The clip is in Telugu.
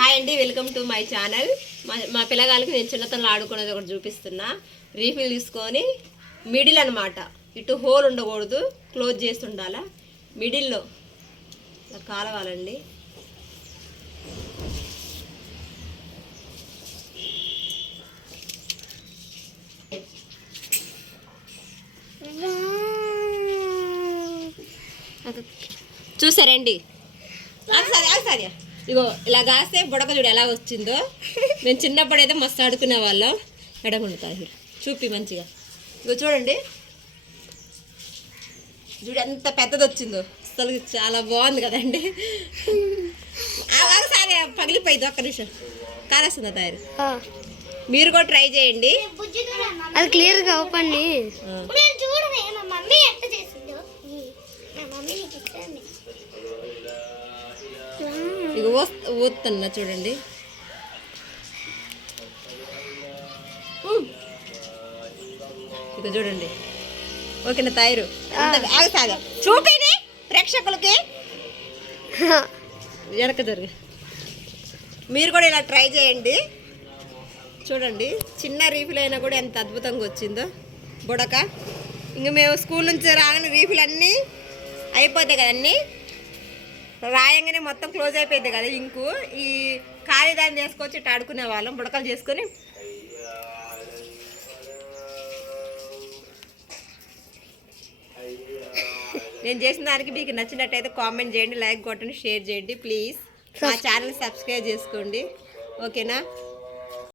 హాయ్ అండి, వెల్కమ్ టు మై ఛానల్. మా పిల్లగాళ్ళకి నేను చిన్నతనంలో ఆడుకునేది ఒకటి చూపిస్తున్నా. రీఫిల్ తీసుకొని మిడిల్ అనమాట, ఇటు హోల్ ఉండకూడదు, క్లోజ్ చేసి ఉండాలా. మిడిల్లో కాలవాలండి. చూసారండి, ఆగసారి ఇగో ఇలా కాస్తే బుడక చూడు ఎలా వచ్చిందో. మేము చిన్నప్పుడు అయితే మస్తు ఆడుకునే వాళ్ళం. ఎడగుండుతాయి చూపి మంచిగా. ఇగో చూడండి, చూడు ఎంత పెద్దది వచ్చిందో. అసలు చాలా బాగుంది కదండి. ఒకసారి పగిలిపోయింది, ఒక్క నిమిషం కారేస్తుందా తయారు. మీరు కూడా ట్రై చేయండి. అది క్లియర్గా ఓపెన్. ఇక ఊతున్నా చూడండి. ఇక చూడండి, ఓకేనా తయారు. ఆగసాగా చూపిని ప్రేక్షకులకి వెనక జరిగి మీరు కూడా ఇలా ట్రై చేయండి. చూడండి, చిన్న రీఫిల్ అయినా కూడా ఎంత అద్భుతంగా వచ్చిందో బుడక. ఇంక మేము స్కూల్ నుంచి రాగానే రీఫిల్ అన్నీ అయిపోతాయి కదండి, రాయంగానే మొత్తం క్లోజ్ అయిపోయింది కదా ఇంకు. ఈ ఖాళీ దాన్ని చేసుకొచ్చి ఇట్లా ఆడుకునే వాళ్ళం, బుడకలు చేసుకొని. నేను చేసిన దానికి మీకు నచ్చినట్టయితే కామెంట్ చేయండి, లైక్ కొట్టండి, షేర్ చేయండి ప్లీజ్. మా ఛానల్ సబ్స్క్రైబ్ చేసుకోండి, ఓకేనా.